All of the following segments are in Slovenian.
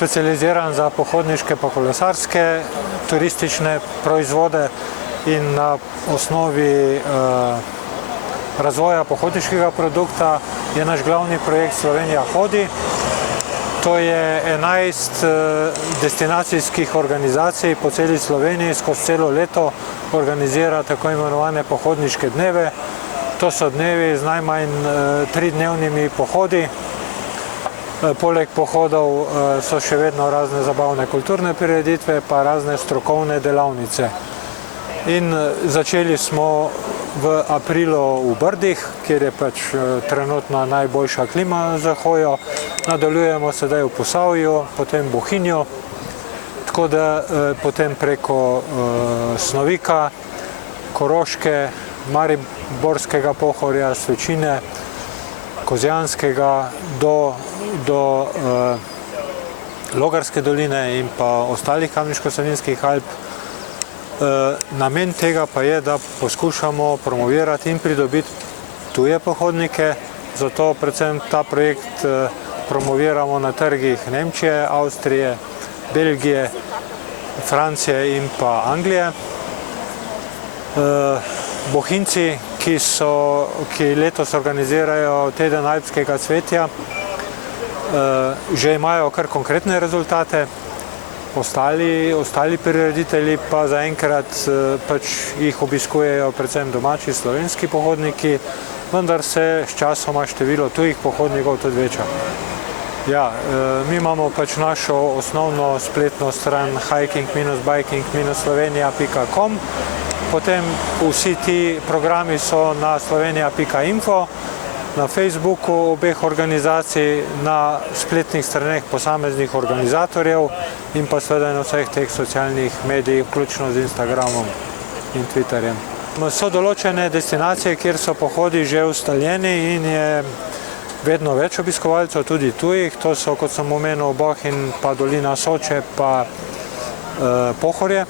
specializiran za pohodniške pa kolesarske turistične proizvode in na osnovi razvoja pohodniškega produkta je naš glavni projekt Slovenija hodi. To je 11 destinacijskih organizacij po celi Sloveniji, skozi celo leto organizira tako imenovane pohodniške dneve. To so dnevi z najmanj 3-dnevnimi pohodi. Poleg pohodov so še vedno razne zabavne kulturne prireditve, pa razne strokovne delavnice. In začeli smo v aprilu v Brdih, kjer je pač trenutno najboljša klima za hojo. Nadaljujemo sedaj v Posavju, potem Bohinju, tako da potem preko Snovika, Koroške, Mariborskega pohorja, Svečine, Kozjanskega do Logarske doline in pa ostalih Kamniško-Savinjskih Alp. Namen tega pa je, da poskušamo promovirati in pridobiti tuje pohodnike, zato predvsem ta projekt promoviramo na trgih Nemčije, Avstrije, Belgije, Francije in pa Anglije. Bohinjci, ki letos organizirajo teden alpskega cvetja, že imajo kar konkretne rezultate. Ostali prireditelji pa zaenkrat pač jih obiskujejo predvsem domači slovenski pohodniki, vendar se sčasoma število tujih pohodnikov tudi veča. Ja, mi imamo pač našo osnovno spletno stran hiking-biking-slovenija.com, potem vsi ti programi so na slovenija.info, na Facebooku obeh organizacij, na spletnih straneh posameznih organizatorjev in pa seveda na vseh teh socialnih medijih, vključno z Instagramom in Twitterjem. So določene destinacije, kjer so pohodi že ustaljeni in je vedno več obiskovalcev, tudi tujih. To so, kot sem omenil, Bohinj, pa dolina Soče, pa Pohorje.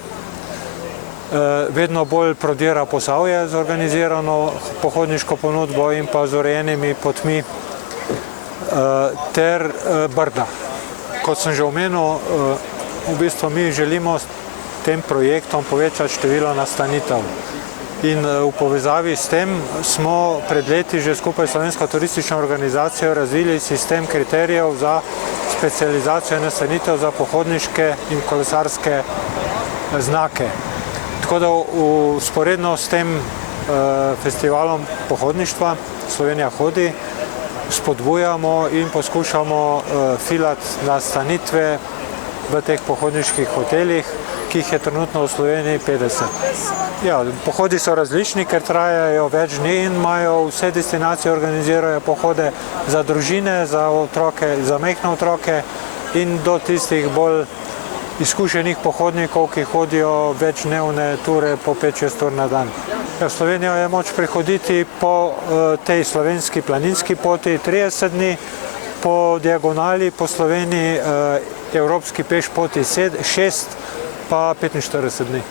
Vedno bolj prodira Posavje z organizirano pohodniško ponudbo in pa z urejenimi potmi ter Brda. Kot sem že omenil, v bistvu mi želimo s tem projektom povečati število nastanitev. In v povezavi s tem smo pred leti že skupaj s Slovensko turistično organizacijo razvili sistem kriterijev za specializacijo in nastanitev za pohodniške in kolesarske znake. Tako da vzporedno s tem festivalom pohodništva Slovenija hodi spodbujamo in poskušamo filati nastanitve v teh pohodniških hotelih, ki jih je trenutno v Sloveniji 50. Ja, pohodi so različni, ker trajajo več dni in imajo vse destinacije, organizirajo pohode za družine, za otroke, za majhne otroke in do tistih bolj izkušenih pohodnikov, ki hodijo večdnevne ture po 5-6 ur na dan. V Slovenijo je moč prihoditi po tej slovenski planinski poti 30 dni, po diagonali po Sloveniji evropski peš poti 6 pa 45 dni.